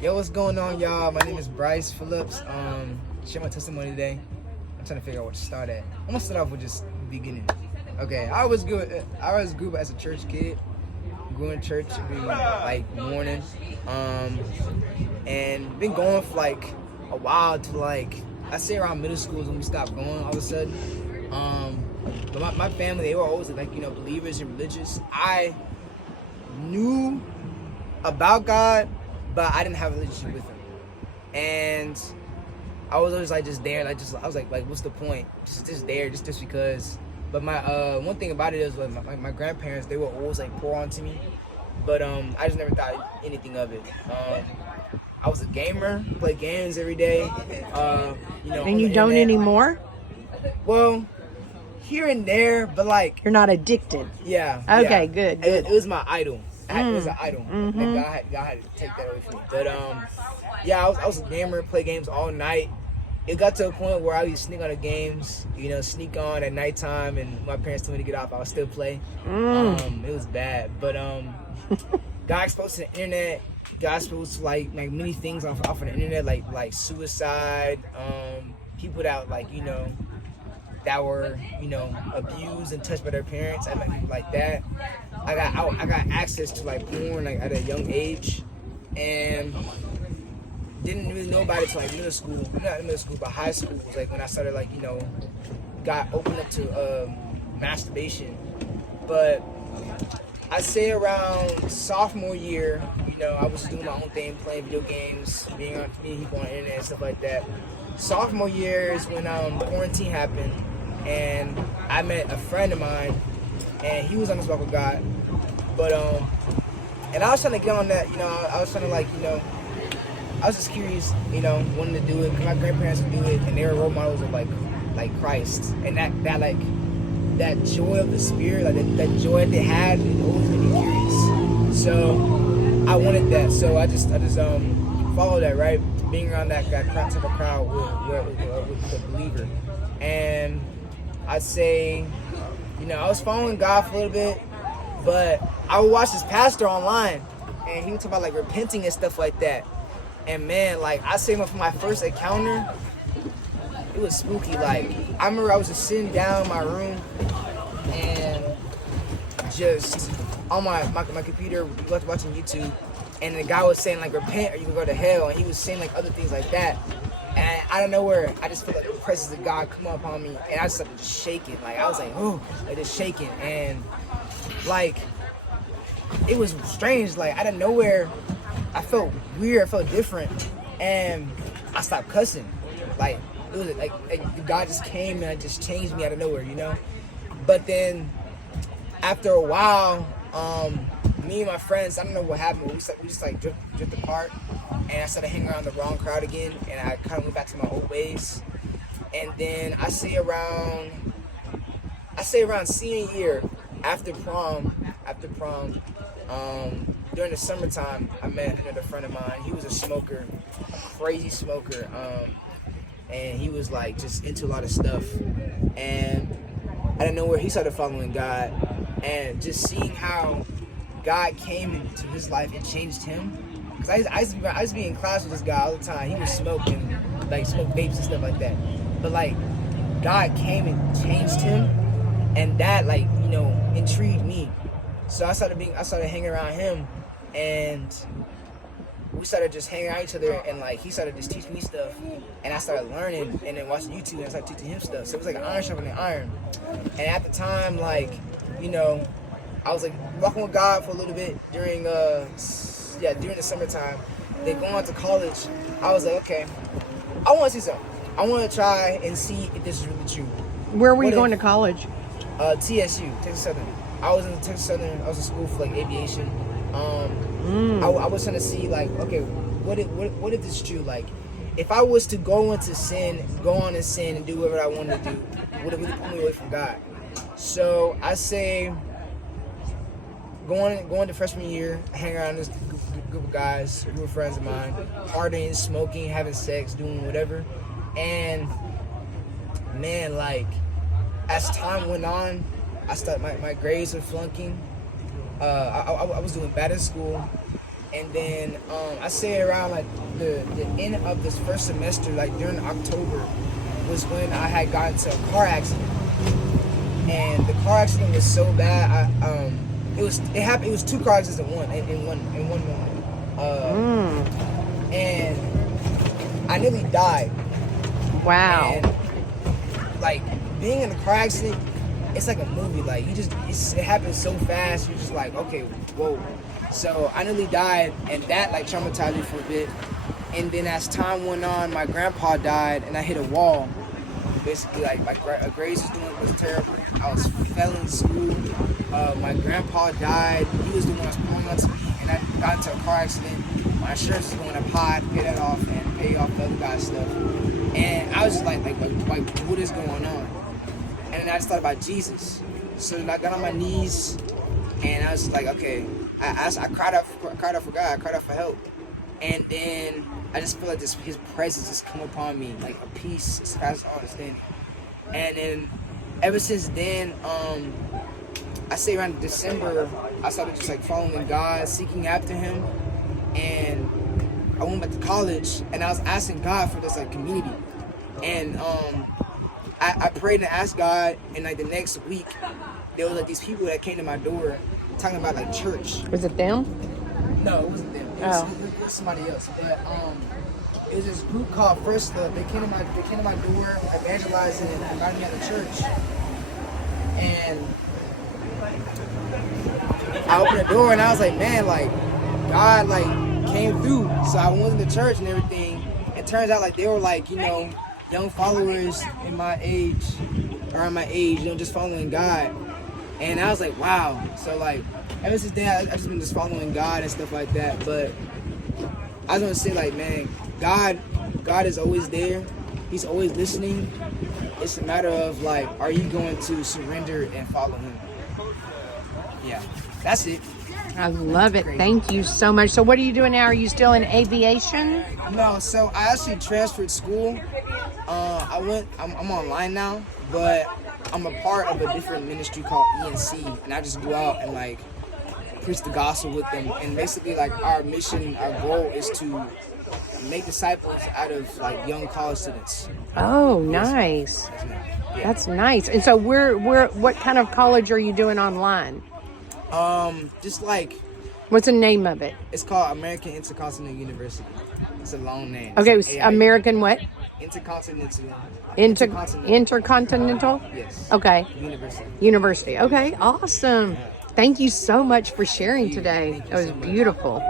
Yo, what's going on, y'all? My name is Bryce Phillips. Share my testimony today. I'm trying to figure out where to start at. I'm gonna start off with just the beginning. Okay, I was grew up as a church kid. Grew in church every morning. And been going for like a while to I say around middle school is when we stopped going all of a sudden. But my family, they were always believers and religious. I knew about God, but I didn't have a relationship with him. And I was always just there, I was like what's the point? Just there, just because. But my one thing about it is my grandparents, they were always pour onto me, but I just never thought anything of it. I was a gamer, played games every day. And you don't anymore? Well, here and there, but you're not addicted. Yeah. Okay, yeah. good. It was my idol. It was an idol. Mm-hmm. And God had to take that away from me. But yeah, I was a gamer, play games all night. It got to a point where I would sneak on the games, sneak on at nighttime, and my parents told me to get off. I would still play. It was bad, but got exposed to the internet. Got exposed to many things off of the internet, like suicide, people that that were abused and touched by their parents. I met people like that. I got access to porn at a young age, and didn't really know about it till middle school. Not middle school, but high school was when I started got opened up to masturbation. But I'd say around sophomore year, I was doing my own thing, playing video games, meeting people on the internet and stuff like that. Sophomore year is when quarantine happened, and I met a friend of mine, and he was on this walk with God. But and I was trying to get on that, I was trying to I was just curious, wanting to do it because my grandparents would do it, and they were role models of like Christ, and that joy of the spirit, that joy that they had, it always made me curious. So I wanted that, so I just followed that, right? Being around that type of crowd with a believer, and I'd say, I was following God for a little bit, but I would watch this pastor online, and he would talk about repenting and stuff like that. And man, I say for my first encounter, it was spooky. I remember I was just sitting down in my room and just on my computer watching YouTube, and the guy was saying repent or you can go to hell, and he was saying other things like that. And out of nowhere, I just felt the presence of God come upon me, and I just started shaking. I was just shaking, and it was strange. Out of nowhere, I felt weird, I felt different, and I stopped cussing. It was God just came and just changed me out of nowhere, But then after a while, me and my friends, I don't know what happened, but we just drift apart, and I started hanging around the wrong crowd again, and I kind of went back to my old ways. And then I say around senior year, after prom, during the summertime, I met another friend of mine. He was a smoker, a crazy smoker, and he was just into a lot of stuff. And I didn't know where he started following God, and just seeing how God came into his life and changed him. Because I used to be in class with this guy all the time. He was smoking, smoke vapes and stuff like that. But God came and changed him, and that intrigued me. So I started hanging around him, and we started just hanging out each other, and he started just teaching me stuff, and I started learning, and then watching YouTube, and I started teaching him stuff. So it was an iron sharpening iron. And at the time, I was walking with God for a little bit during the summertime. Then going on to college, I was okay, I want to see something. I want to try and see if this is really true. Where were you going to college? TSU, Texas Southern. I was in Texas Southern. I was in school for aviation. I was trying to see okay, what if this is true? If I was to go on and sin and do whatever I wanted to do, would it really pull me away from God? So I say, going to freshman year, hang around this group of guys, a group of friends of mine, partying, smoking, having sex, doing whatever, and man, as time went on, I started my grades were flunking. I was doing bad in school. And then I say around like the end of this first semester, like during October, was when I had gotten into a car accident. And the car accident was so bad. It happened. It was 2 car accidents in one moment. And I nearly died. Wow. And like being in a car accident, it's like a movie. Like it happens so fast. You're just like, okay, whoa. So I nearly died, and that like traumatized me for a bit. And then as time went on, my grandpa died, and I hit a wall. Basically, like my grades was terrible. I was failing school. My grandpa died. He was the one that was pulling onto me, and I got into a car accident. My insurance was going up high, pay that off, and pay off the other guy's stuff. And I was just like, what is going on? And then I just thought about Jesus. So then I got on my knees, and I was like, okay. I cried out for God. I cried out for help. And then I just feel like His presence just come upon me, like a peace surpasses all understanding. And then ever since then, I say around December, I started just like following God, seeking after Him. And I went back to college, and I was asking God for this like community. And I prayed and asked God, and like the next week, there was like these people that came to my door talking about like church. Was it them? No, it wasn't them. It was somebody else. But it was this group called First Love. They came to my door, evangelizing and inviting me out to church. And I opened the door and I was like, man, like God like came through. So I went to church and everything. It turns out like they were like, young followers in my age, around my age, just following God. And I was like, wow. So like ever since then, I've just been just following God and stuff like that. But I just want to say like, man, God is always there. He's always listening. It's a matter of like, are you going to surrender and follow Him? Yeah, that's it. I love it. Thank you so much. So what are you doing now? Are you still in aviation? No, so I actually transferred school. I'm online now, but I'm a part of a different ministry called ENC, and I just go out and like preach the gospel with them. And basically like our mission, our goal is to make disciples out of like young college students. Oh, nice. Yeah. That's nice. And so what kind of college are you doing online? Just like, What's the name of it? it's called American Intercontinental University. It's a long name. Okay, It's like American what? Intercontinental. Intercontinental? Yes. Okay. University. Okay, awesome. Thank you so much for sharing today. Thank you That was so much. beautiful.